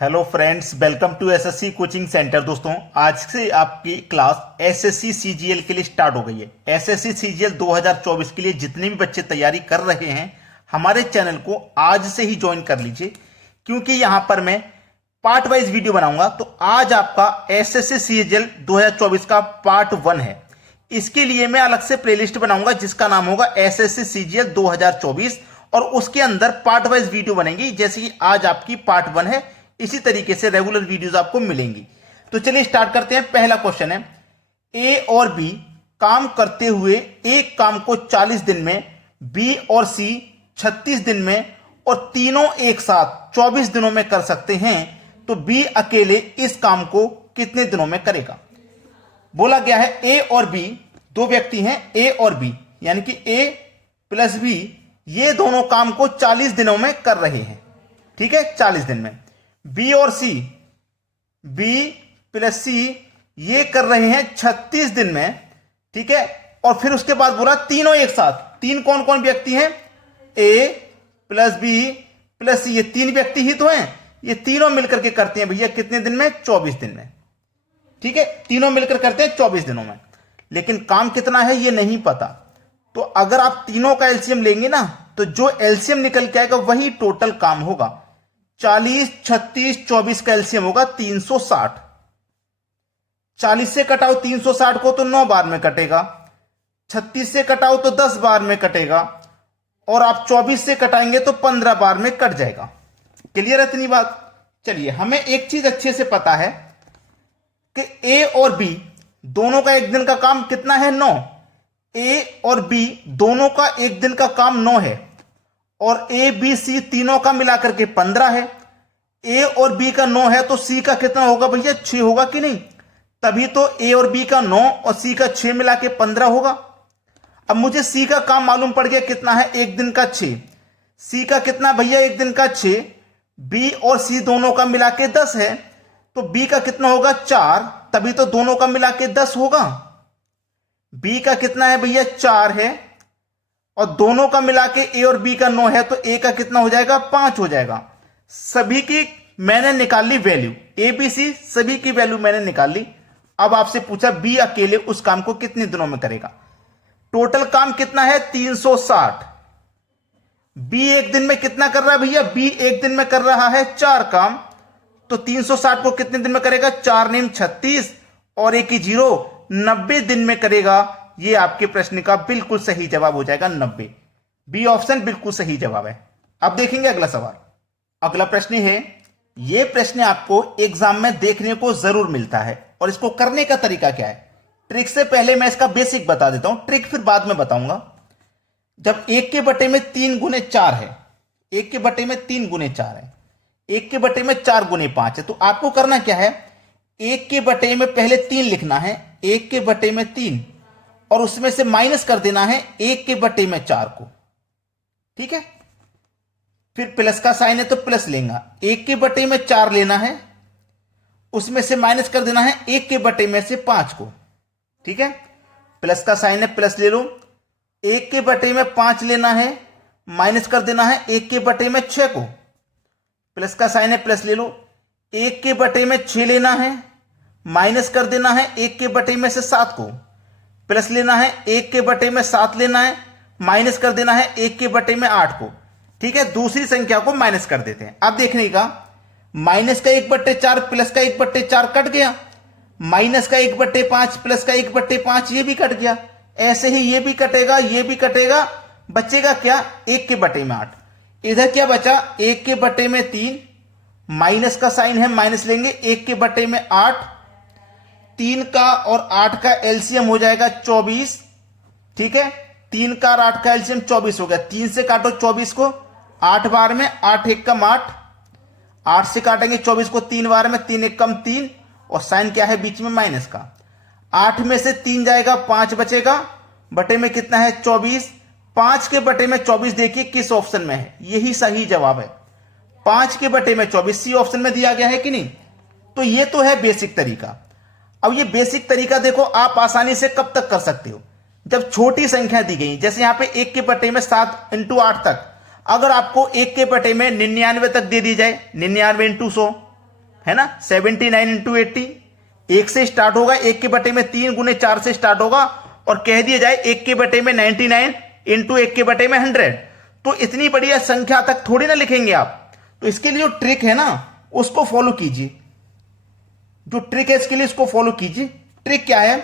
Hello friends, welcome to SSC coaching centre. दोस्तों, आज से आपकी क्लास एसएससी सीजीएल के लिए स्टार्ट हो गई है। एसएससी सीजीएल 2024 के लिए जितने भी बच्चे तैयारी कर रहे हैं, हमारे चैनल को आज से ही ज्वाइन कर लीजिए, क्योंकि यहां पर मैं पार्ट वाइज वीडियो बनाऊंगा। तो आज आपका एसएससी सीजीएल 2024 का पार्ट 1 है। इसके लिए मैं अलग से प्लेलिस्ट बनाऊंगा जिसका नाम होगा एसएससी सीजीएल 2024, और उसके अंदर पार्ट वाइज वीडियो बनेगी। जैसे कि आज आपकी पार्ट 1 है, इसी तरीके से रेगुलर वीडियोस आपको मिलेंगी। तो चलिए स्टार्ट करते हैं। पहला क्वेश्चन है, ए और बी काम करते हुए एक काम को 40 दिन में, बी और सी 36 दिन में, और तीनों एक साथ 24 दिनों में कर सकते हैं, तो बी अकेले इस काम को कितने दिनों में करेगा। बोला गया है ए और बी, दो व्यक्ति हैं ए और बी, यानी कि ए प्लस बी, ये दोनों काम को 40 दिनों में कर रहे हैं। ठीक है, 40 दिन में। बी और सी, बी प्लस सी, ये कर रहे हैं 36 दिन में। ठीक है, और फिर उसके बाद बोला तीनों एक साथ। तीन कौन कौन व्यक्ति हैं? ए प्लस बी प्लस सी, ये तीन व्यक्ति ही तो हैं। ये तीनों मिलकर के करते हैं भैया कितने दिन में? 24 दिन में। ठीक है, तीनों मिलकर करते हैं 24 दिनों में। लेकिन काम कितना है ये नहीं पता। तो अगर आप तीनों का एलसीएम लेंगे ना, तो जो एलसीएम निकल के आएगा वही टोटल काम होगा। 40, 36, 24 का एलसीएम होगा 360। 40 से कटाओ 360 को तो 9 बार में कटेगा। 36 से कटाओ तो 10 बार में कटेगा, और आप 24 से कटाएंगे तो 15 बार में कट जाएगा। क्लियर है इतनी बात? चलिए, हमें एक चीज अच्छे से पता है कि ए और बी दोनों का एक दिन का काम कितना है? 9। ए और बी दोनों का एक दिन का काम 9 है, और ए बी सी तीनों का मिलाकर के 15 है। ए और बी का 9 है, तो सी का कितना होगा भैया? 6 होगा कि नहीं? तभी तो ए और बी का 9 और सी का 6 मिला के 15 होगा। अब मुझे सी का काम मालूम पड़ गया कितना है? एक दिन का 6। सी का कितना भैया? एक दिन का 6। बी और सी दोनों का मिला के 10 है, तो बी का कितना होगा? 4। तभी तो दोनों का मिला के 10 होगा। बी का कितना है भैया? 4 है, और दोनों का मिला के ए और बी का 9 है, तो ए का कितना हो जाएगा? 5 हो जाएगा। सभी की मैंने निकाल ली वैल्यू, ए बी सी सभी की वैल्यू मैंने निकाल ली। अब आपसे पूछा बी अकेले उस काम को कितने दिनों में करेगा। टोटल काम कितना है? 360। बी एक दिन में कितना कर रहा है भैया? बी एक दिन में कर रहा है 4 काम, तो 360 को कितने दिन में करेगा? 4 नेम 36, और एक ही 0, 90 दिन में करेगा। ये आपके प्रश्न का बिल्कुल सही जवाब हो जाएगा 90। बी ऑप्शन बिल्कुल सही जवाब है। अब देखेंगे अगला सवाल। अगला प्रश्न है, यह प्रश्न आपको एग्जाम में देखने को जरूर मिलता है, और इसको करने का तरीका क्या है। ट्रिक से पहले मैं इसका बेसिक बता देता हूं, ट्रिक फिर बाद में बताऊंगा। जब 1 के बटे में 3 गुने 4 है, 1 के बटे में 3 गुने 4 है, 1 के बटे में 4 गुने 5 है, तो आपको करना क्या है? 1 के बटे में पहले 3 लिखना है, 1 के बटे में 3, और उसमें से माइनस कर देना है 1 के बटे में 4 को। ठीक है, फिर प्लस का साइन है तो प्लस लेगा, 1 के बटे में 4 लेना है, उसमें से माइनस कर देना है 1 के बटे में से 5 को। ठीक है, प्लस का साइन है प्लस ले लो, 1 के बटे में 5 लेना है, माइनस कर देना है 1 के बटे में 6 को। प्लस का साइन है प्लस ले लो, 1 के बटे में 6 लेना है, माइनस कर देना है 1 के बटे में से 7 को। प्लस लेना है 1 के बटे में 7 लेना है, माइनस कर देना है 1 के बटे में 8 को। ठीक है, दूसरी संख्या को माइनस कर देते हैं। अब देखने का, माइनस का 1/4 प्लस का 1/4 कट गया, माइनस का 1/5 प्लस का 1/5 ये भी कट गया। ऐसे ही ये भी कटेगा, ये भी कटेगा, बचेगा क्या? 1 के बटे में 8। इधर क्या बचा? 1 के बटे में 3, माइनस का साइन है माइनस लेंगे, 1 के बटे में 8, 3 का और 8 का एलसीएम हो जाएगा 24। ठीक है, 3 का और 8 का एलसीएम 24 हो गया। 3 से काटो 24 को 8 बार में, 8 एक कम 8, 8 से काटेंगे 24 को 3 बार में, 3 एक कम 3, और साइन क्या है बीच में? माइनस का। 8 में से 3 जाएगा, 5 बचेगा, बटे में कितना है? 24। 5 के बटे में 24 देखिए किस ऑप्शन में है, यही सही जवाब है। 5 के बटे में 24 सी ऑप्शन में दिया गया है कि नहीं? तो ये तो है बेसिक तरीका। अब ये बेसिक तरीका देखो आप आसानी से कब तक कर सकते हो? जब छोटी संख्या दी गई, जैसे यहां पे 1 के बटे में 7 × 8 तक, अगर आपको 1 के बटे में 99 तक दे दी जाए, 99 × 100, है ना, 79 इंटू 80, 1 से स्टार्ट होगा, 1 के बटे में 3 गुने 4 से स्टार्ट होगा, और कह दिया जाए 1 के बटे में 99 इंटू 1 के बटे में 100, तो इतनी बढ़िया संख्या तक थोड़ी ना लिखेंगे आप। तो इसके लिए जो ट्रिक है ना उसको फॉलो कीजिए, जो ट्रिक है इसके लिए इसको फॉलो कीजिए। ट्रिक क्या है,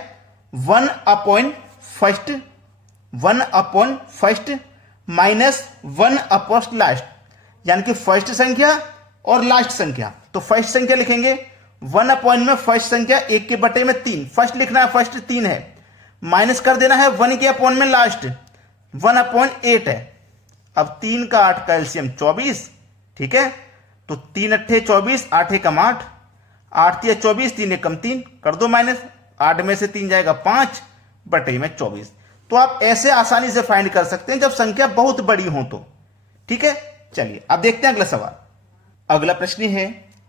1 upon first minus 1 upon last, यानी कि फर्स्ट संख्या और लास्ट संख्या। तो फर्स्ट संख्या लिखेंगे 1 अपॉन में फर्स्ट संख्या 1 के बटे में 3, फर्स्ट लिखना है, फर्स्ट 3 है, माइनस कर देना है 1 के अपॉन में लास्ट 1 अपॉन 8 है। अब 3 का 8 का एलसीएम 24, ठीक है, तो 3 अट्ठे 24, 8 एकम 8, 8 तिया 24, 3 एकम 3, कर दो माइनस, 8 में से 3 जाएगा 5 बटे में 24। तो आप ऐसे आसानी से फाइंड कर सकते हैं जब संख्या बहुत बड़ी हो तो, ठीक है। चलिए अब देखते हैं अगला सवाल। अगला प्रश्न है,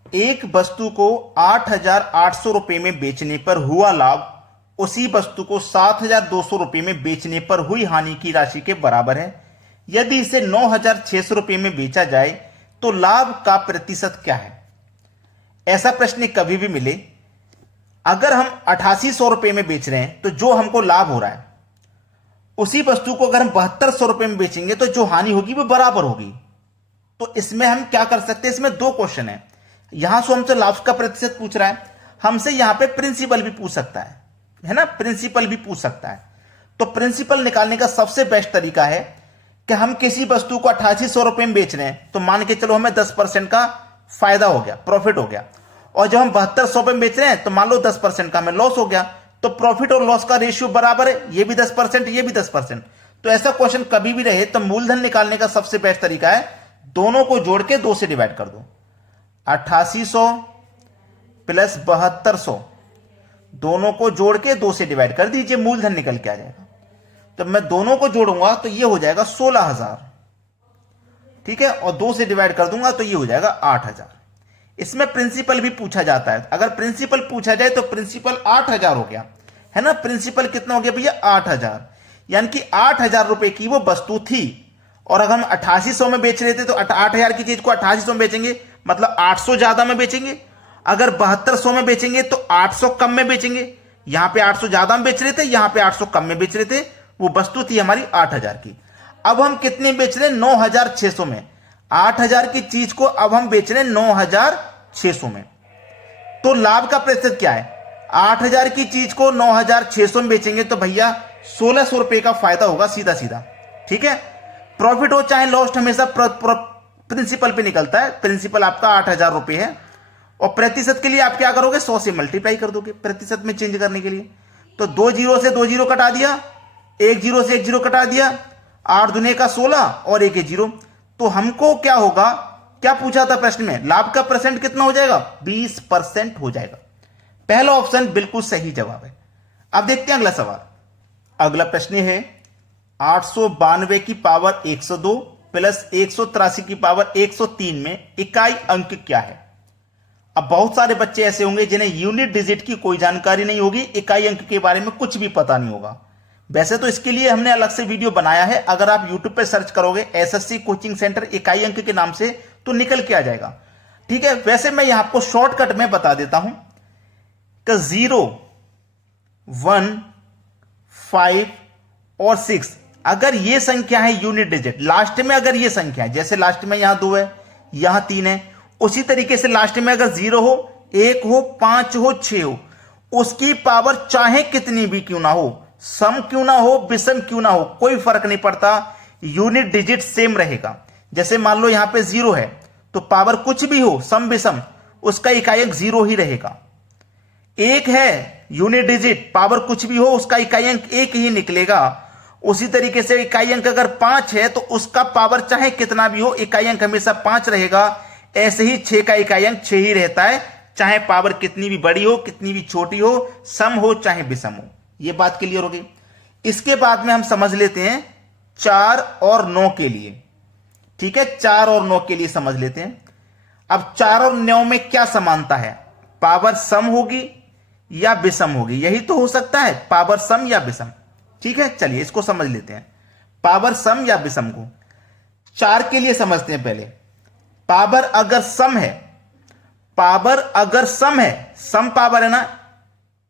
एक वस्तु को 8,800 रुपए में बेचने पर हुआ लाभ उसी वस्तु को 7,200 रुपए में बेचने पर हुई हानि की राशि के बराबर है। यदि इसे 9,600 रुपए में बेचा जाए तो लाभ का प्रतिशत क्या है। ऐसा प्रश्न कभी भी मिले, अगर हम 8,800 रुपए में बेच रहे हैं तो जो हमको लाभ हो रहा है, उसी वस्तु को अगर हम 7,200 रुपए में बेचेंगे तो जो हानि होगी वो बराबर होगी। तो इसमें हम क्या कर सकते हैं, इसमें 2 क्वेश्चन है। यहां से हमसे लाभ का प्रतिशत पूछ रहा है, हमसे यहां पे प्रिंसिपल भी पूछ सकता है ना, प्रिंसिपल भी पूछ सकता है। तो प्रिंसिपल निकालने का सबसे बेस्ट तरीका है कि हम किसी वस्तु को 8,800 रुपए में बेच रहे हैं, तो मान के चलो हमें 10% का फायदा हो गया, प्रॉफिट हो गया, और जब हम 7,200 रुपए में बेच रहे हैं तो मान लो 10% का हमें लॉस हो गया, तो प्रॉफिट और लॉस का रेशियो बराबर है, ये भी 10%, ये भी 10%। तो ऐसा क्वेश्चन कभी भी रहे तो मूलधन निकालने का सबसे बेस्ट तरीका है, दोनों को जोड़ के 2 से डिवाइड कर दो। 8,800 प्लस 7,200 दोनों को जोड़ के 2 से डिवाइड कर दीजिए, मूलधन निकल के आ जाएगा। तो मैं दोनों को जोड़ूंगा तो ये हो जाएगा 16,000, ठीक है, और 2 से डिवाइड कर दूंगा तो ये हो जाएगा 8,000। इसमें प्रिंसिपल भी पूछा जाता है, अगर प्रिंसिपल पूछा जाए तो प्रिंसिपल 8,000 हो गया, है ना। प्रिंसिपल कितना हो गया भैया, 8,000, यानी कि 8,000 रुपए की वो वस्तु थी, और अगर हम 8,800 में बेच रहे थे तो 8,000 की चीज को 8,800 में बेचेंगे, मतलब 800 ज्यादा में बेचेंगे। अगर 7,200 में बेचेंगे तो 800 कम में बेचेंगे। यहां पे 800 ज्यादा में बेच रहे थे, यहां पे 800 कम में बेच रहे थे, वो वस्तु थी हमारी 8,000 की। अब हम कितने बेच रहे हैं, 9,600 में। 8,000 की चीज को अब हम बेच रहे हैं 9,600 में। तो लाभ का प्रतिशत क्या है, 8,000 की चीज को 9,600 में बेचेंगे तो भैया 1,600 रुपए का फायदा होगा, सीधा सीधा, ठीक है। प्रॉफिट हो चाहे लॉस, हमेशा प्रिंसिपल पे निकलता है। प्रिंसिपल आपका 8,000 रुपए है, और प्रतिशत के लिए आप क्या करोगे, 100 से मल्टीप्लाई कर दोगे प्रतिशत में चेंज करने के लिए। तो 2 जीरो से 2 जीरो कटा दिया, 1 जीरो से 1 जीरो कटा दिया, 8 दूने का 16 और 1 जीरो। तो हमको क्या होगा, क्या पूछा था प्रश्न में, लाभ का परसेंट कितना हो जाएगा, 20% हो जाएगा। पहला ऑप्शन बिल्कुल सही जवाब है। अब देखते हैं अगला सवाल। अगला प्रश्न है, 892 की पावर 102 प्लस 183 की पावर 103 में इकाई अंक क्या है। अब बहुत सारे बच्चे ऐसे होंगे जिन्हें यूनिट डिजिट की कोई जानकारी नहीं होगी, इकाई अंक के बारे में कुछ भी पता नहीं होगा। वैसे तो इसके लिए हमने अलग से वीडियो बनाया है, अगर आप यूट्यूब पे सर्च करोगे एसएससी कोचिंग सेंटर इकाई अंक के नाम से तो निकल के आ जाएगा, ठीक है। वैसे मैं यहां आपको शॉर्टकट में बता देता हूं कि 0, 1, 5 और 6 अगर ये संख्या है यूनिट डिजिट, लास्ट में अगर ये संख्या है, जैसे लास्ट में यहां 2 है, यहां 3 है, उसी तरीके से लास्ट में अगर 0 हो, 1 हो, 5 हो, 6 हो, उसकी पावर चाहे कितनी भी क्यों ना हो, सम क्यों ना हो, विषम क्यों ना हो, कोई फर्क नहीं पड़ता, यूनिट डिजिट सेम रहेगा। जैसे मान लो यहां पे 0 है तो पावर कुछ भी हो, सम विषम, उसका इकाई अंक 0 ही रहेगा। 1 है यूनिट डिजिट, पावर कुछ भी हो, उसका इकाई अंक 1 ही निकलेगा। उसी तरीके से इकाई अंक अगर 5 है तो उसका पावर चाहे कितना भी हो, इकाई अंक हमेशा 5 रहेगा। ऐसे ही 6 का इकाई अंक 6 ही रहता है, चाहे पावर कितनी भी बड़ी हो, कितनी भी छोटी हो, सम हो चाहे विषम हो। यह बात क्लियर होगी। इसके बाद में हम समझ लेते हैं 4 और 9 के लिए, ठीक है, 4 और 9 के लिए समझ लेते हैं। अब 4 और 9 में क्या समानता है, पावर सम होगी या विषम होगी, यही तो हो सकता है, पावर सम या विषम, ठीक है। चलिए इसको समझ लेते हैं, पावर सम या विषम को। 4 के लिए समझते हैं पहले। पावर अगर सम है, पावर अगर सम है, सम पावर है ना,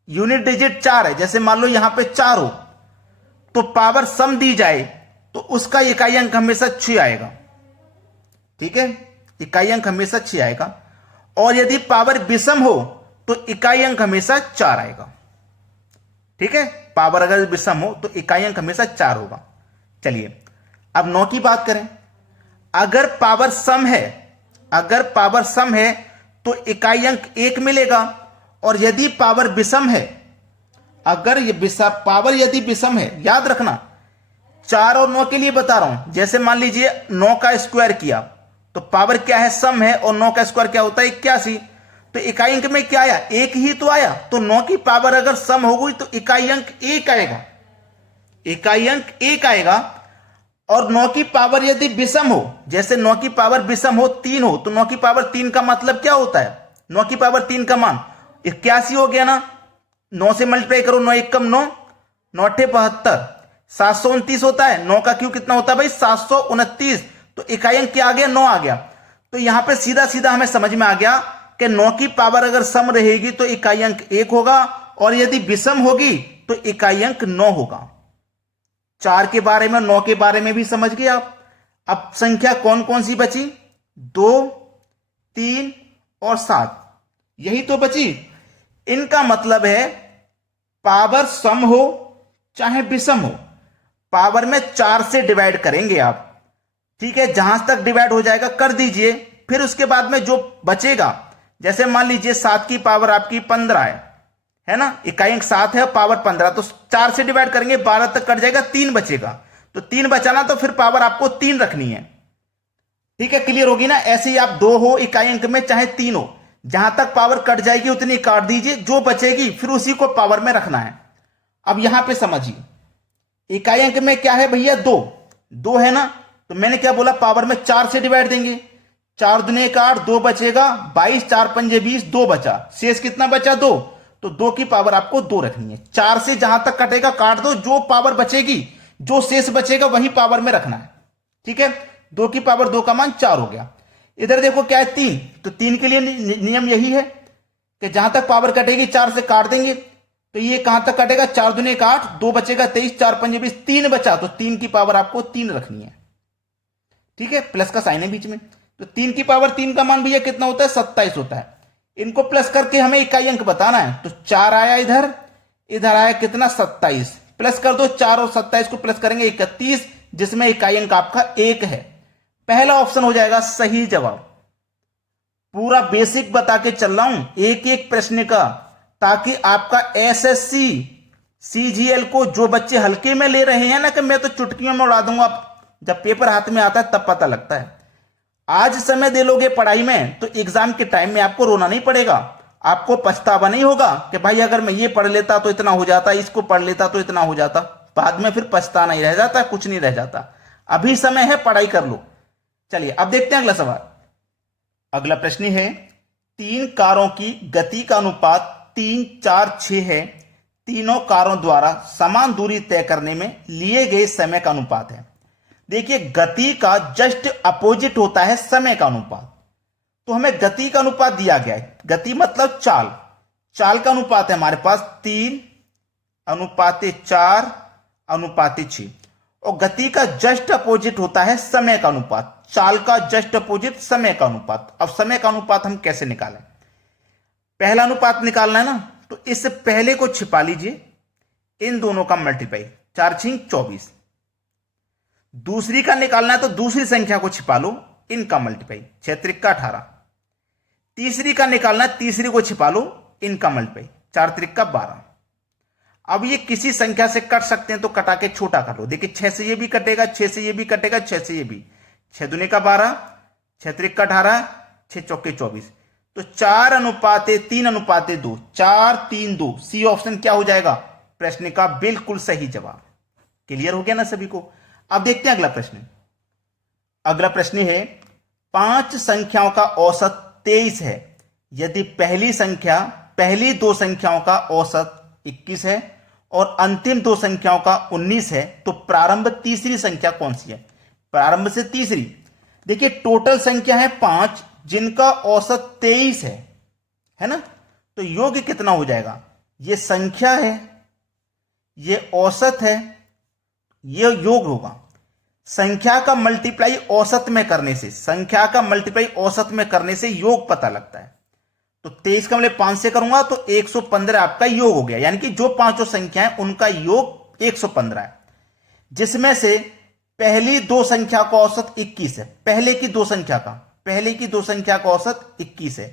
यूनिट डिजिट 4 है, जैसे मान लो यहां पे 4 हो, तो पावर सम दी जाए तो उसका इकाई अंक हमेशा 6 आएगा। ठीक है, इकाई अंक हमेशा 6 आएगा। और यदि पावर विषम हो तो इकाई अंक हमेशा 4 आएगा। ठीक है, पावर अगर विषम हो तो इकाई अंक हमेशा 4 होगा। चलिए अब 9 की बात करें। अगर पावर सम है, अगर पावर सम है तो इकाई अंक 1 मिलेगा। और यदि पावर विषम है, अगर ये पावर यदि विषम है, याद रखना 4 और 9 के लिए बता रहा हूं। जैसे मान लीजिए 9 का स्क्वायर किया तो पावर क्या है, सम है, और 9 का स्क्वायर क्या होता है, 81। तो इकाई अंक में क्या आया, 1 ही तो आया। तो 9 की पावर अगर सम हो गई तो इकाई अंक 1 आएगा, इकाई अंक 1 आएगा। और 9 की पावर यदि विषम हो, जैसे 9 की पावर विषम हो, 3 हो, तो 9 की पावर 3 का मतलब क्या होता है, 9 की पावर 3 का मान 81 हो गया ना। 9 से मल्टीप्लाई करो, 9 1 कम 9, 9 8 72, 729 होता है। 9 का क्यूब कितना होता है भाई, 729। तो इकाई अंक क्या आ गया, 9 आ गया। तो यहां पे सीधा सीधा हमें समझ में आ गया कि 9 की पावर अगर सम रहेगी तो इकाई अंक 1 होगा, और यदि विषम होगी तो इकाई अंक 9 होगा। 4 के बारे में, 9 के बारे में भी समझ गए आप। अब संख्या कौन कौन सी बची, 2, 3 और 7, यही तो बची। इनका मतलब है पावर सम हो चाहे विषम हो, पावर में 4 से डिवाइड करेंगे आप। ठीक है, जहां तक डिवाइड हो जाएगा कर दीजिए। फिर उसके बाद में जो बचेगा, जैसे मान लीजिए 7 की पावर आपकी 15 है ना, इकाई अंक 7 है, पावर 15, तो 4 से डिवाइड करेंगे, 12 तक कट जाएगा, 3 बचेगा। तो 3 बचाना, तो फिर पावर आपको 3 रखनी है। ठीक है, क्लियर होगी ना। ऐसे ही आप 2 हो इकाई अंक में, चाहे 3 हो, जहां तक पावर कट जाएगी उतनी काट दीजिए, जो बचेगी फिर उसी को पावर में रखना है। अब यहां पे समझिए, इकाई अंक में क्या है भैया, 2 है ना, तो मैंने क्या बोला, पावर में 4 से डिवाइड देंगे, 4 दूने 8, 2 बचेगा, 22, 4 पंजे 20, 2 बचा, शेष कितना बचा, 2। तो 2 की पावर आपको 2 रखनी है। 4 से जहां तक कटेगा काट दो, जो पावर बचेगी, जो शेष बचेगा वही पावर में रखना है। ठीक है, 2 की पावर 2 का मान 4 हो गया। इधर देखो क्या है, 3, तो 3 के लिए नियम यही है कि जहां तक पावर कटेगी 4 से काट देंगे। तो ये कहां तक कटेगा, 4 दूने 8, 2 बचेगा, 23, 4 पंजे 20, 3 बचा, तो 3 की पावर आपको 3 रखनी है। ठीक है, प्लस का साइन है बीच में, तो 3 की पावर 3 का मान भैया कितना होता है, 27 होता है। इनको प्लस करके हमें इकाई अंक बताना है, तो 4 आया इधर, इधर आया कितना, 27। प्लस कर दो, 4 और 27 को प्लस करेंगे 31, जिसमें इकाई अंक आपका 1 है। पहला ऑप्शन हो जाएगा सही जवाब। पूरा बेसिक बता के चल रहा हूं एक एक प्रश्न का, ताकि आपका एसएससी सीजीएल को जो बच्चे हल्के में ले रहे हैं ना, कि मैं तो चुटकियों में उड़ा दूंगा, जब पेपर हाथ में आता है तब पता लगता है। आज समय दे लोगे पढ़ाई में तो एग्जाम के टाइम में आपको रोना नहीं पड़ेगा, आपको पछतावा नहीं होगा कि भाई अगर मैं ये पढ़ लेता तो इतना हो जाता, इसको पढ़ लेता तो इतना हो जाता। बाद में फिर पछताना ही रह जाता, कुछ नहीं रह जाता। अभी समय है, पढ़ाई कर लो। चलिए अब देखते हैं अगला सवाल। अगला प्रश्न है, 3 कारों की गति का अनुपात 3, 4, 6 है। तीनों कारों द्वारा समान दूरी तय करने में लिए गए समय का अनुपात है। देखिए, गति का जस्ट अपोजिट होता है समय का अनुपात। तो हमें गति का अनुपात दिया गया है, गति मतलब चाल, चाल का अनुपात है हमारे पास 3:4:6, और गति का जस्ट अपोजिट होता है समय का अनुपात। चाल का जस्ट अपोजिट समय का अनुपात। अब समय का अनुपात हम कैसे निकालें, पहला अनुपात निकालना है ना, तो इससे पहले को छिपा लीजिए, इन दोनों का मल्टीप्लाई, 4 6 24। दूसरी का निकालना है तो दूसरी संख्या को छिपा लो, इनका मल्टीप्लाई, 6 3 18। तीसरी का निकालना है, तीसरी को छिपा लो, इनका मल्टीप्लाई, 4 3 12। अब ये किसी संख्या से कट सकते हैं तो कटा के छोटा कर लो। देखिए 6 से ये भी कटेगा, 6 से ये भी कटेगा, 6 से ये भी, 6 दूने 12, 6 3 18, 6 चौके 24। तो 4:3:2, 4 3 2, सी ऑप्शन क्या हो जाएगा, प्रश्न का बिल्कुल सही जवाब। क्लियर हो गया ना सभी को। अब देखते हैं अगला प्रश्न। अगला प्रश्न है, 5 संख्याओं का औसत 23 है। यदि पहली 2 संख्याओं का औसत 21 है और अंतिम 2 संख्याओं का 19 है, तो प्रारंभ तीसरी संख्या कौन सी है। प्रारंभ से तीसरी, देखिए टोटल संख्या है 5, जिनका औसत 23 है। है ना। तो योग कितना हो जाएगा, ये संख्या है, ये औसत है, ये योग होगा। संख्या का मल्टीप्लाई औसत में करने से, संख्या का मल्टीप्लाई औसत में करने से योग पता लगता है। तो 23 का मतलब 5 से करूंगा तो 115 आपका योग हो गया, यानी कि जो पांचों संख्या है उनका योग 115 है, जिसमें से पहली दो संख्या का औसत 21 है। पहले की दो संख्या का औसत 21 है,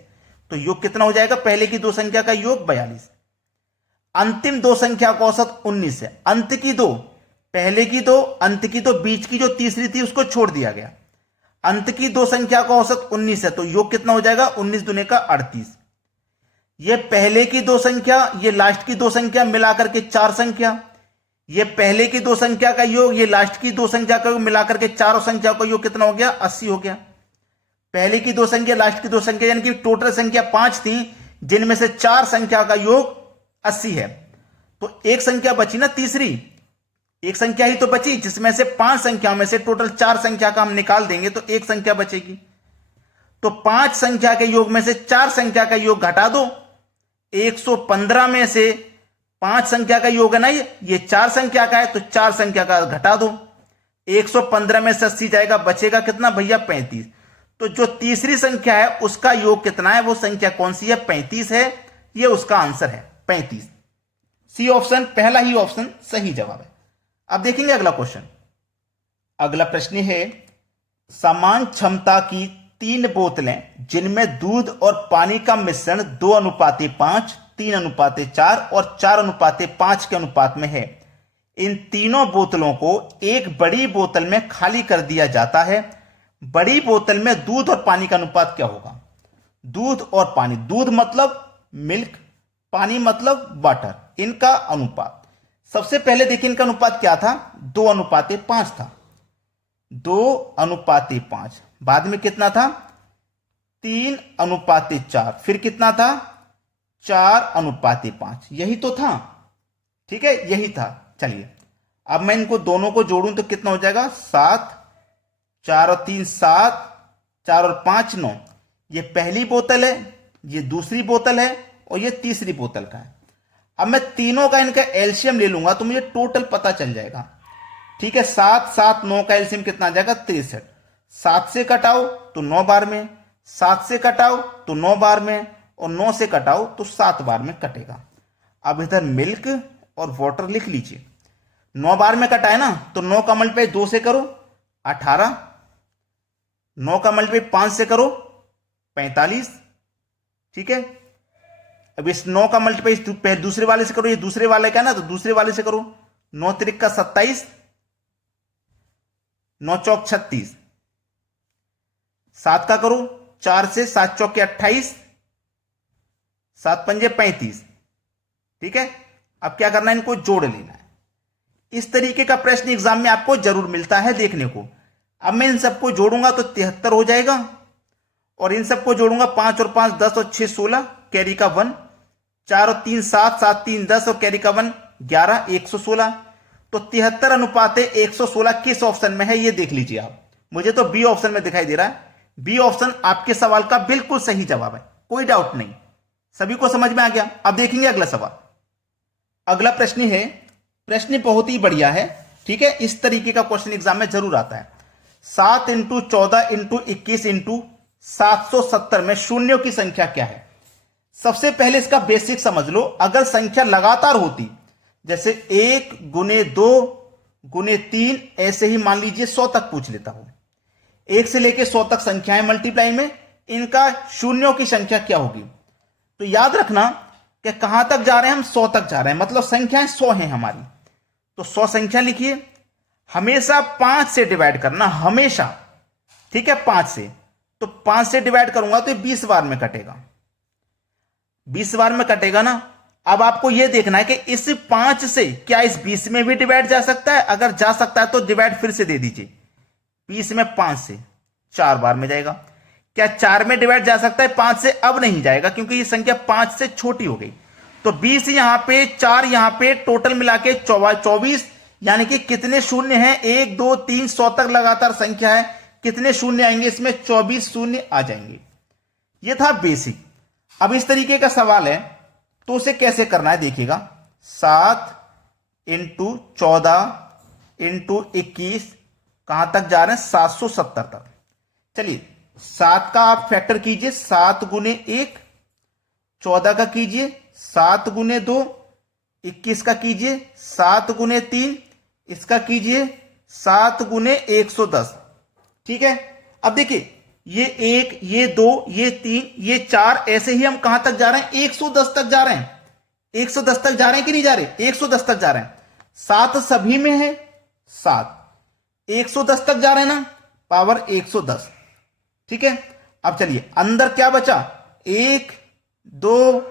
तो योग कितना हो जाएगा, पहले की दो संख्या का योग 42। अंतिम दो संख्या का औसत 19 है। अंत की दो, पहले की दो, अंत की दो, बीच की जो तीसरी थी उसको छोड़ दिया गया। अंत की दो संख्या का औसत 19 है, तो योग कितना हो जाएगा, 19 दूने का 38। ये पहले की दो संख्या, ये लास्ट की दो संख्या मिलाकर के चार संख्या, ये पहले की दो संख्या का योग, ये लास्ट की दो संख्या का योग मिलाकर के चारों संख्या का योग कितना हो गया, 80 हो गया। पहले की दो संख्या, लास्ट की दो संख्या, यानी कि टोटल संख्या 5 थी, जिनमें से चार संख्या का योग 80 है। तो एक संख्या बची ना, तीसरी एक संख्या ही तो बची, जिसमें से 5 संख्याओं में से टोटल 4 संख्या का हम निकाल देंगे तो एक संख्या बचेगी। तो 5 संख्या के योग में से 4 संख्या का योग घटा दो। 115 में से 5 संख्या का योग है ना, ये 4 संख्या का है, तो 4 संख्या का घटा दो। 115 में से 80 जाएगा, बचेगा कितना भैया, 35। तो जो तीसरी संख्या है उसका योग कितना है, वो संख्या कौन सी है, 35 है। ये उसका आंसर है 35। सी ऑप्शन, पहला ही ऑप्शन सही जवाब है। अब देखेंगे अगला क्वेश्चन। अगला प्रश्न है, समान क्षमता की 3 बोतलें जिनमें दूध और पानी का मिश्रण 2:5, 3:4 और 4:5 के अनुपात में है। इन तीनों बोतलों को एक बड़ी बोतल में खाली कर दिया जाता है। बड़ी बोतल में दूध और पानी का अनुपात क्या होगा। दूध और पानी, दूध मतलब मिल्क, पानी मतलब वाटर, इनका अनुपात। सबसे पहले देखिए इनका अनुपात क्या था, 2:5 था, 2:5। बाद में कितना था, 3:4, फिर कितना था, 4:5। यही तो था, ठीक है, यही था। चलिए अब मैं इनको दोनों को जोड़ूं तो कितना हो जाएगा, 7, 4 और 3 7, 4 और 5 9। ये पहली बोतल है, ये दूसरी बोतल है और ये तीसरी बोतल का है। अब मैं तीनों का इनका एलसीएम ले लूंगा तो मुझे टोटल पता चल जाएगा, ठीक है। 7 7 9 का एलसीएम कितना आ जाएगा, 63। 7 से कटाओ तो 9 बार में, 7 से कटाओ तो 9 बार में, और 9 से कटाओ तो 7 बार में कटेगा। अब इधर मिल्क और वाटर लिख लीजिए। 9 बार में कटा है ना, तो 9 का मल्टीप्लाई 2 से करो 18, 9 का मल्टीप्लाई 5 से करो 45, ठीक है। अब इस 9 का मल्टीप्लाई दूसरे वाले से करो, ये दूसरे वाले का है ना, तो दूसरे वाले से करो। 9 त्रिक का 27, 9 चौक 36, 7 का करो 4 से, 7 चौक के 28, 7 पंजे 35, ठीक है। अब क्या करना है, इनको जोड़ लेना है। इस तरीके का प्रश्न एग्जाम में आपको जरूर मिलता है देखने को। अब मैं इन सबको जोड़ूंगा तो 73 हो जाएगा, और इन सबको जोड़ूंगा 5 और 5 10 और 6 16, कैरी का 1, 4 और 3 7, 7 3 10 और कैरी का 1 11, 116। तो 73:116 किस ऑप्शन में है ये देख लीजिए आप। मुझे तो बी ऑप्शन में दिखाई दे रहा है। बी ऑप्शन आपके सवाल का बिल्कुल सही जवाब है, कोई डाउट नहीं। सभी को समझ में आ गया। अब देखेंगे अगला सवाल। अगला प्रश्न है, प्रश्न बहुत ही बढ़िया है, ठीक है। इस तरीके का क्वेश्चन एग्जाम में जरूर आता है। 7 × 14 × 21 × 770 में शून्यों की संख्या क्या है। सबसे पहले इसका बेसिक समझ लो। अगर संख्या लगातार होती, जैसे 1 × 2 × 3, ऐसे ही मान लीजिए 100 तक पूछ लेता हूं, 1 से लेके 100 तक संख्याएं मल्टीप्लाई में, इनका शून्यों की संख्या क्या होगी। तो याद रखना कि कहां तक जा रहे हैं हम, 100 तक जा रहे हैं, मतलब संख्याएं 100 हैं हमारी। तो 100 संख्या लिखिए, हमेशा 5 से डिवाइड करना, हमेशा, ठीक है, 5 से। तो 5 से डिवाइड करूंगा तो 20 बार में कटेगा, 20 बार में कटेगा ना। अब आपको यह देखना है कि इस 5 से क्या इस 20 में भी डिवाइड जा सकता है। अगर जा सकता है तो डिवाइड फिर से दे दीजिए। 20 में 5 से 4 बार में जाएगा। क्या 4 में डिवाइड जा सकता है, 5 से अब नहीं जाएगा क्योंकि ये संख्या 5 से छोटी हो गई। तो 20 यहां पे, 4 यहां पे, टोटल मिला के 24, यानी कि कितने शून्य हैं, 1 2 3 100 तक लगातार संख्या है, कितने शून्य आएंगे इसमें, 24 शून्य आ जाएंगे। ये था बेसिक। अब इस तरीके का सवाल है तो उसे कैसे करना है देखिएगा। 7 इंटू 14 इंटू 21 कहां तक जा रहे हैं 770 तक। चलिए 7 का आप फैक्टर कीजिए 7 गुने 1, 14 का कीजिए 7 गुने 2, 21 का कीजिए 7 गुने 3, इसका कीजिए 7 गुने 110। ठीक है, अब देखिए ये 1, ये 2, ये 3, ये 4, ऐसे ही हम कहां तक जा रहे हैं 110 तक जा रहे हैं। 110 तक जा रहे हैं कि नहीं जा रहे, 110 तक जा रहे हैं। 7 सभी में है 7, 110 तक जा रहे हैं ना, पावर 110। ठीक है, अब चलिए अंदर क्या बचा 1 2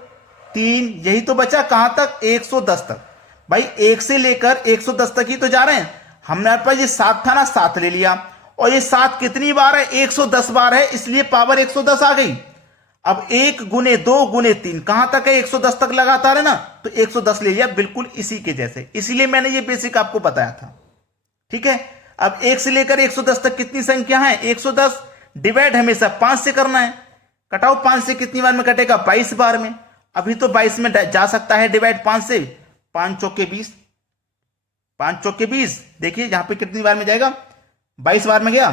3, यही तो बचा कहां तक 110 तक। भाई 1 से लेकर 110 तक ही तो जा रहे हैं। हमारे पास ये 7 था ना, 7 ले लिया, और ये 7 कितनी बार है 110 बार है, इसलिए पावर 110 आ गई। अब 1 गुने 2 गुने 3 कहां तक है 110 तक लगातार है ना, तो 110 ले लिया, बिल्कुल इसी के जैसे, इसीलिए मैंने ये बेसिक आपको बताया था। ठीक है, अब 1 से लेकर 110 तक कितनी संख्या है 110, डिवाइड हमेशा 5 से करना है। कटाओ 5 से कितनी बार में कटेगा 22 बार में। अभी तो 22 में जा सकता है डिवाइड 5 से, 5 चौके 20, 5 चौके 20, देखिए यहां पे कितनी बार में जाएगा 22 बार में गया,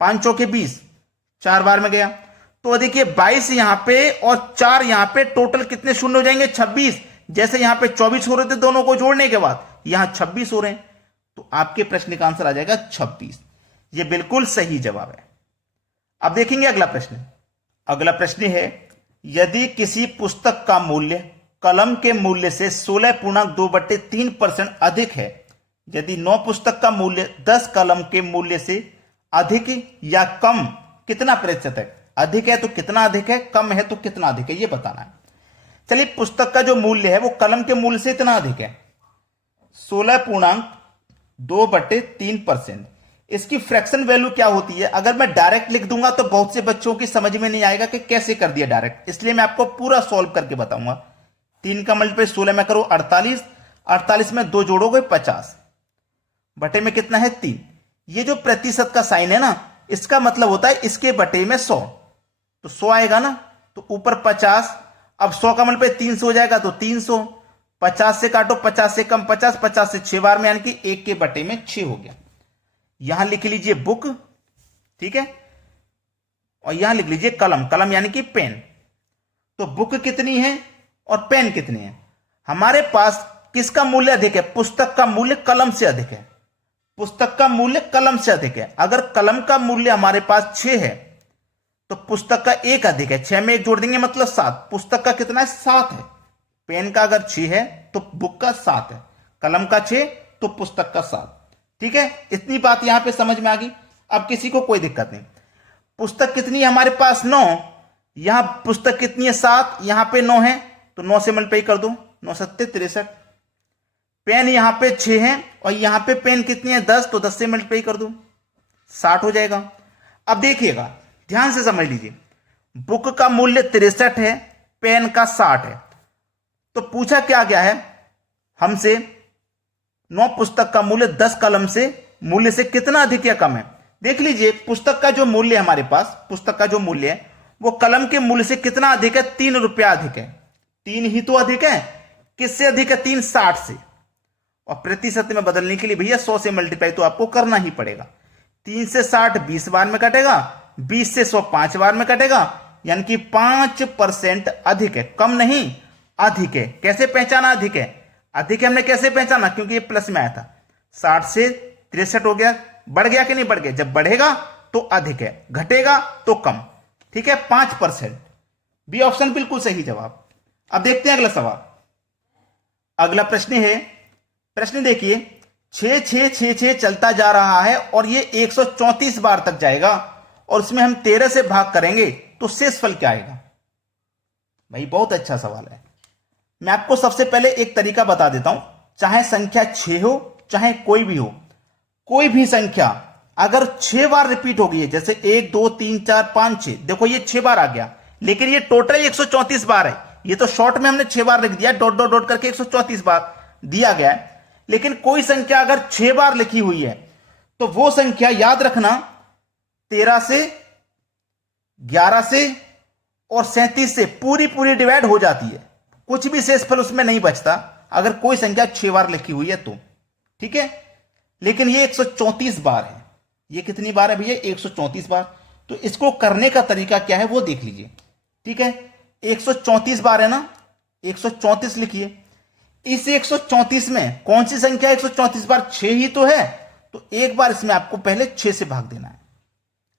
5 चौके 20, 4 बार में गया। तो देखिए 22 यहां पे और 4 यहां पे, टोटल कितने शून्य हो जाएंगे 26। जैसे यहां पे 24 हो रहे थे दोनों को जोड़ने के बाद, यहां 26 हो रहे हैं, तो आपके प्रश्न का आंसर आ जाएगा 26। ये बिल्कुल सही जवाब है। अब देखेंगे अगला प्रश्न। अगला प्रश्न है, यदि किसी पुस्तक का मूल्य कलम के मूल्य से 16.2/3% अधिक है, यदि 9 पुस्तक का मूल्य 10 कलम के मूल्य से अधिक या कम कितना प्रतिशत है। अधिक है तो कितना अधिक है, कम है तो कितना अधिक है, ये बताना है। चलिए पुस्तक का जो मूल्य है वो कलम के मूल्य से इतना अधिक है 16.2/3%। इसकी फ्रैक्शन वैल्यू क्या होती है, अगर मैं डायरेक्ट लिख दूंगा तो बहुत से बच्चों की समझ में नहीं आएगा कि कैसे कर दिया डायरेक्ट, इसलिए मैं आपको पूरा सॉल्व करके बताऊंगा। 3 का मल्टीप्लाई 16 में करो 48, 48 में 2 जोड़ोगे 50, बटे में कितना है 3। ये जो प्रतिशत का साइन है ना, इसका मतलब होता है इसके बटे में 100, तो 100 आएगा ना, तो ऊपर 50। अब 100 का मल्टीप्लाई 300 हो जाएगा तो 300, 50 से काटो 50 से कम 50, 50 से 6 बार में, यानी कि 1 के बटे में 6 हो गया। यहां लिख लीजिए बुक, ठीक है, और यहां लिख लीजिए कलम, कलम यानी कि पेन। तो बुक कितनी है और पेन कितनी है, हमारे पास किसका मूल्य अधिक है, पुस्तक का मूल्य कलम से अधिक है। पुस्तक का मूल्य कलम से अधिक है। अगर कलम का मूल्य हमारे पास 6 है तो पुस्तक का 1 अधिक है, 6 में 1 जोड़ देंगे मतलब 7, पुस्तक का कितना है 7 है। पेन का अगर 6 है तो बुक का 7 है, कलम का 6 तो पुस्तक का 7। ठीक है, इतनी बात यहां पे समझ में आ गई। अब किसी को कोई दिक्कत नहीं। पुस्तक कितनी है हमारे पास 9, यहां पुस्तक कितनी है 7, यहां पे 9 है तो 9 से मल्टीप्लाई कर दो, 9 7 63। पेन यहां पे 6 है और यहां पे पेन कितनी है 10, तो 10 से मल्टीप्लाई कर दो 60 हो जाएगा। अब देखिएगा ध्यान से समझ लीजिए, बुक का मूल्य 63 है, पेन का 60 है, तो पूछा क्या गया है हमसे 9 पुस्तक का मूल्य 10 कलम से मूल्य से कितना अधिक या कम है। देख लीजिए पुस्तक का जो मूल्य हमारे पास, पुस्तक का जो मूल्य है वो कलम के मूल्य से कितना अधिक है, 3 रुपया अधिक है। 3 ही तो अधिक है, किससे अधिक है 3, 60 से। और प्रतिशत में बदलने के लिए भैया 100 से मल्टीप्लाई तो आपको करना ही पड़ेगा। 3 से 60 20 बार में कटेगा, 20 से 100 5 बार में कटेगा, यानी कि 5% अधिक है, कम नहीं अधिक है। कैसे पहचाना अधिक है, अधिक है हमने कैसे पहचाना, क्योंकि ये प्लस में आया था। 60 से 63 हो गया, बढ़ गया कि नहीं बढ़ गया, जब बढ़ेगा तो अधिक है, घटेगा तो कम। ठीक है 5%, बी ऑप्शन बिल्कुल सही जवाब। अब देखते हैं अगला सवाल। अगला प्रश्न है, प्रश्न देखिए 6 6 6 6 चलता जा रहा है और ये 134 बार तक जाएगा और उसमें हम 13 से भाग करेंगे तो शेषफल क्या आएगा। भाई बहुत अच्छा सवाल है। मैं आपको सबसे पहले एक तरीका बता देता हूं, चाहे संख्या 6 हो चाहे कोई भी हो, कोई भी संख्या अगर 6 बार रिपीट हो गई है, जैसे 1 2 3 4 5 6, देखो ये 6 बार आ गया, लेकिन ये टोटल 134 बार है। ये तो शॉर्ट में हमने 6 बार लिख दिया, डॉट डॉट डॉट करके 134 बार दिया गया है। लेकिन कोई संख्या अगर 6 बार लिखी हुई है तो वो संख्या याद रखना 13 से, 11 से और 37 से पूरी पूरी डिवाइड हो जाती है, कुछ भी शेषफल उसमें नहीं बचता अगर कोई संख्या 6 बार लिखी हुई है तो, ठीक है। लेकिन ये 134 बार है, ये कितनी बार है भैया? 134 बार। तो इसको करने का तरीका क्या है वो देख लीजिए, ठीक है। 134 बार है ना, 134 लिखिए। इस 134 में कौन सी संख्या 134 बार? 6 ही तो है, तो एक बार इसमें आपको पहले 6 से भाग देना है,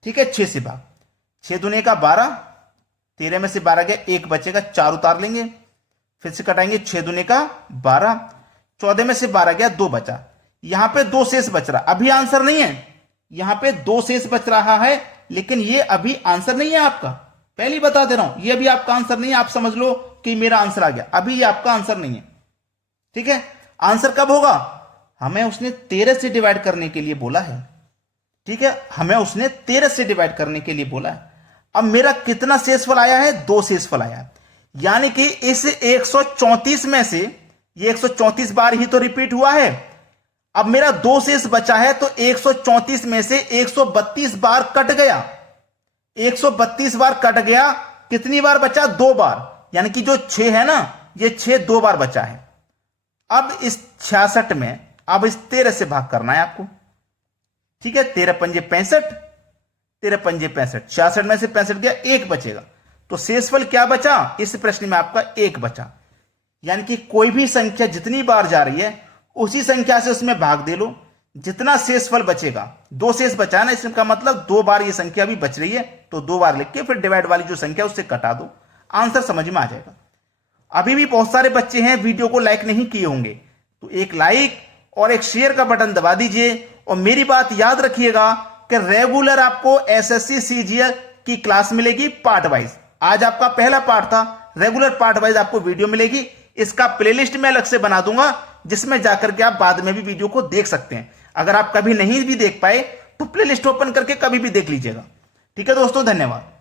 ठीक है। 6 से भाग, 6 दूने का 12, 13 में से 12 गया, 1 बचेगा, 4 उतार लेंगे, फिर से कटाएंगे, 6 दूने का 12, 14 में से 12 गया, 2 बचा, यहां पे 2 शेष बच रहा। अभी आंसर नहीं है, यहां पे 2 शेष बच रहा है, लेकिन ये अभी आंसर नहीं है आपका, पहले बता दे रहा हूं, ये अभी आपका आंसर नहीं है। आप समझ लो कि मेरा आंसर आ गया, अभी ये आपका आंसर नहीं है, ठीक है। आंसर कब होगा? हमें उसने 13 से डिवाइड करने के लिए बोला है, ठीक है, हमें उसने 13 से डिवाइड करने के लिए बोला है। अब मेरा कितना शेषफल आया है? 2 शेषफल आया है, यानी कि इस 134 में से ये 134 बार ही तो रिपीट हुआ है। अब मेरा 2 शेष बचा है, तो 134 में से 132 बार कट गया, 132 बार कट गया, कितनी बार बचा? 2 बार, यानी कि जो 6 है ना, ये 6 2 बार बचा है। अब इस 66 में अब इस 13 से भाग करना है आपको, ठीक है। 13 पंजे 65, 13 पंजे 65, 66 में से 65 गया, 1 बचेगा, तो शेषफल क्या बचा? इस प्रश्न में आपका 1 बचा। यानी कि कोई भी संख्या जितनी बार जा रही है उसी संख्या से उसमें भाग दे लो, जितना शेषफल बचेगा। 2 शेष बचा है ना, इसका मतलब 2 बार ये संख्या भी बच रही है, तो 2 बार लिख के फिर डिवाइड वाली जो संख्या उससे कटा दो, आंसर समझ में आ जाएगा। अभी भी बहुत सारे बच्चे हैं वीडियो को लाइक नहीं किए होंगे, तो एक लाइक और एक शेयर का बटन दबा दीजिए। और मेरी बात याद रखिएगा कि रेगुलर आपको एसएससी सीजीएल की क्लास मिलेगी पार्ट वाइज। आज आपका पहला पार्ट था, रेगुलर पार्ट वाइज आपको वीडियो मिलेगी। इसका प्लेलिस्ट मैं अलग से बना दूंगा, जिसमें जाकर के आप बाद में भी वीडियो को देख सकते हैं। अगर आप कभी नहीं भी देख पाए तो प्लेलिस्ट ओपन करके कभी भी देख लीजिएगा, ठीक है दोस्तों। धन्यवाद।